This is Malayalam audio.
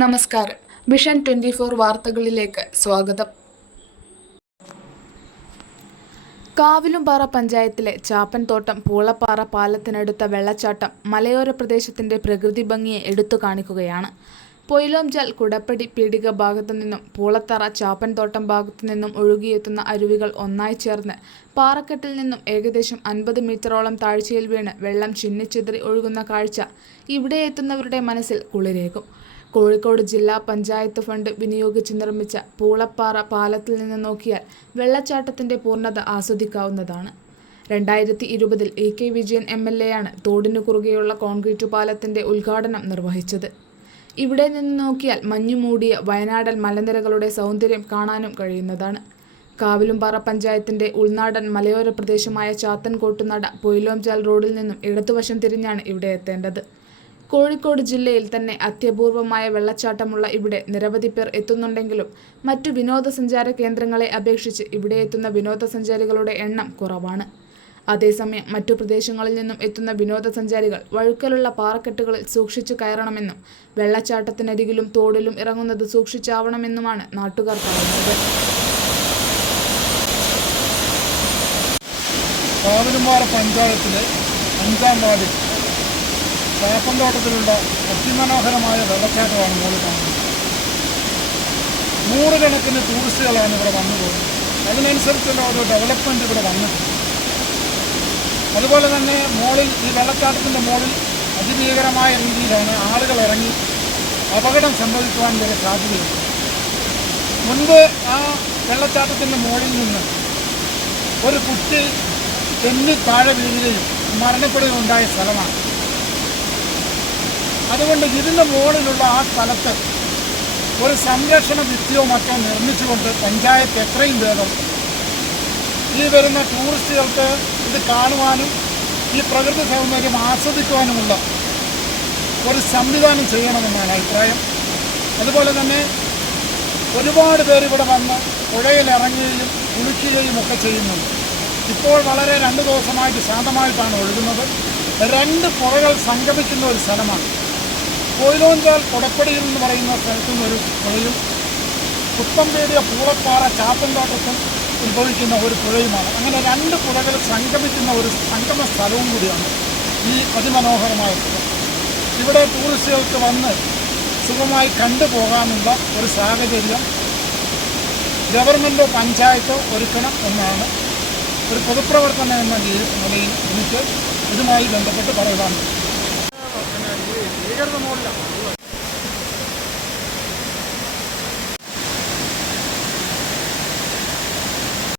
നമസ്കാരം. വിഷൻ ട്വന്റി ഫോർ വാർത്തകളിലേക്ക് സ്വാഗതം. കാവിലുംപാറ പഞ്ചായത്തിലെ ചാപ്പൻതോട്ടം പൂളപ്പാറ പാലത്തിനടുത്ത വെള്ളച്ചാട്ടം മലയോര പ്രദേശത്തിന്റെ പ്രകൃതി ഭംഗിയെ എടുത്തു കാണിക്കുകയാണ്. പൊയിലോംചാൽ കുടപ്പടി പീടിക ഭാഗത്തു നിന്നും പൂളത്തറ ചാപ്പൻതോട്ടം ഭാഗത്തു നിന്നും ഒഴുകിയെത്തുന്ന അരുവികൾ ഒന്നായി ചേർന്ന് പാറക്കെട്ടിൽ നിന്നും ഏകദേശം അൻപത് മീറ്ററോളം താഴ്ചയിൽ വീണ് വെള്ളം ചിന്നിച്ചിതറി ഒഴുകുന്ന കാഴ്ച ഇവിടെ എത്തുന്നവരുടെ മനസ്സിൽ കുളിരേകും. കോഴിക്കോട് ജില്ലാ പഞ്ചായത്ത് ഫണ്ട് വിനിയോഗിച്ച് നിർമ്മിച്ച പൂളപ്പാറ പാലത്തിൽ നിന്ന് നോക്കിയാൽ വെള്ളച്ചാട്ടത്തിന്റെ പൂർണത ആസ്വദിക്കാവുന്നതാണ്. രണ്ടായിരത്തി ഇരുപതിൽ A K Vijayan M L എയാണ് തോടിനു കുറുകെയുള്ള കോൺക്രീറ്റ് പാലത്തിന്റെ ഉദ്ഘാടനം നിർവഹിച്ചത്. ഇവിടെ നിന്ന് നോക്കിയാൽ മഞ്ഞു മൂടിയ വയനാടൻ മലനിരകളുടെ സൗന്ദര്യം കാണാനും കഴിയുന്നതാണ്. കാവിലുംപാറ പഞ്ചായത്തിന്റെ ഉൾനാടൻ മലയോര പ്രദേശമായ ചാത്തൻകോട്ടുനട പൊയിലോംചാൽ റോഡിൽ നിന്നും ഇടതുവശം തിരിഞ്ഞാണ് ഇവിടെ എത്തേണ്ടത്. കോഴിക്കോട് ജില്ലയിൽ തന്നെ അത്യപൂർവമായ വെള്ളച്ചാട്ടമുള്ള ഇവിടെ നിരവധി പേർ എത്തുന്നുണ്ടെങ്കിലും മറ്റു വിനോദസഞ്ചാര കേന്ദ്രങ്ങളെ അപേക്ഷിച്ച് ഇവിടെ എത്തുന്ന വിനോദസഞ്ചാരികളുടെ എണ്ണം കുറവാണ്. അതേസമയം മറ്റു പ്രദേശങ്ങളിൽ നിന്നും എത്തുന്ന വിനോദസഞ്ചാരികൾ വഴുക്കലുള്ള പാറക്കെട്ടുകളിൽ സൂക്ഷിച്ചു കയറണമെന്നും വെള്ളച്ചാട്ടത്തിനരികിലും തോടിലും ഇറങ്ങുന്നത് സൂക്ഷിച്ചാവണമെന്നുമാണ് നാട്ടുകാർ പറയുന്നത്. പഞ്ചായത്തിലെ അഞ്ചാം വാർഡിൽ ചാപ്പന്തോട്ടത്തിലുള്ള അതിമനോഹരമായ വെള്ളച്ചാട്ടമാണ് മുകളിൽ കാണുന്നത്. നൂറുകണക്കിന് ടൂറിസ്റ്റുകളാണ് ഇവിടെ വന്നു പോകുന്നത്. അതിനനുസരിച്ചുള്ള ഒരു ഡെവലപ്മെന്റ് ഇവിടെ വന്നിട്ടുണ്ട്. അതുപോലെ തന്നെ മുകളിൽ ഈ വെള്ളച്ചാട്ടത്തിന്റെ മുകളിൽ അതിഭീകരമായ രീതിയിലാണ് ആളുകൾ ഇറങ്ങി അപകടം സംഭവിക്കുവാൻ വരെ സാധ്യതയുണ്ട്. മുൻപ് ആ വെള്ളച്ചാട്ടത്തിന്റെ മുകളിൽ നിന്ന് ഒരു കുട്ടി തെന്നി താഴെ വീഴുകയും മരണപ്പെടുകയും ഉണ്ടായ സ്ഥലമാണ്. അതുകൊണ്ട് ഇതിന്റെ മുകളിലുള്ള ആ സ്ഥലത്ത് ഒരു സംരക്ഷണ ഭിത്തിയോ മറ്റോ നിർമ്മിച്ചുകൊണ്ട് പഞ്ചായത്ത് എത്രയും വേഗം ഈ വരുന്ന ടൂറിസ്റ്റുകൾക്ക് ഇത് കാണുവാനും ഈ പ്രകൃതി സൗന്ദര്യം ആസ്വദിക്കുവാനുമുള്ള ഒരു സംവിധാനം ചെയ്യണമെന്നാണ് അഭിപ്രായം. അതുപോലെ തന്നെ ഒരുപാട് പേര് ഇവിടെ വന്ന് പുഴയിൽ ഇറങ്ങുകയും കുളിക്കുകയും ഒക്കെ ചെയ്യുന്നുണ്ട്. ഇപ്പോൾ വളരെ രണ്ട് ദിവസമായിട്ട് ശാന്തമായിട്ടാണ് ഒഴുകുന്നത്. രണ്ട് പുഴകൾ സംഗമിക്കുന്ന ഒരു സ്ഥലമാണ്. കോയിലോഞ്ചാൽ കൊടപ്പടിയിൽ എന്ന് പറയുന്ന സ്ഥലത്തു നിന്നൊരു പുഴയും കുത്തമ്പേടിയ പൂളപ്പാറ ചാത്തൻകാട്ടത്തും ഉത്ഭവിക്കുന്ന ഒരു പുഴയുമാണ്. അങ്ങനെ രണ്ട് പുഴകൾ സംഗമിക്കുന്ന ഒരു സംഗമ സ്ഥലവും കൂടിയാണ് ഈ അതിമനോഹരമായ പുഴ. ഇവിടെ ടൂറിസ്റ്റുകൾക്ക് വന്ന് സുഖമായി കണ്ടുപോകാനുള്ള ഒരു സാഹചര്യം ഗവൺമെന്റോ പഞ്ചായത്തോ ഒരുക്കണം എന്നാണ് ഒരു പൊതുപ്രവർത്തനം എന്ന നിലയിൽ എനിക്ക് ഇതുമായി ബന്ധപ്പെട്ട് പറയുവാനുള്ളത്. ഭീകരത മുകളിലാണ്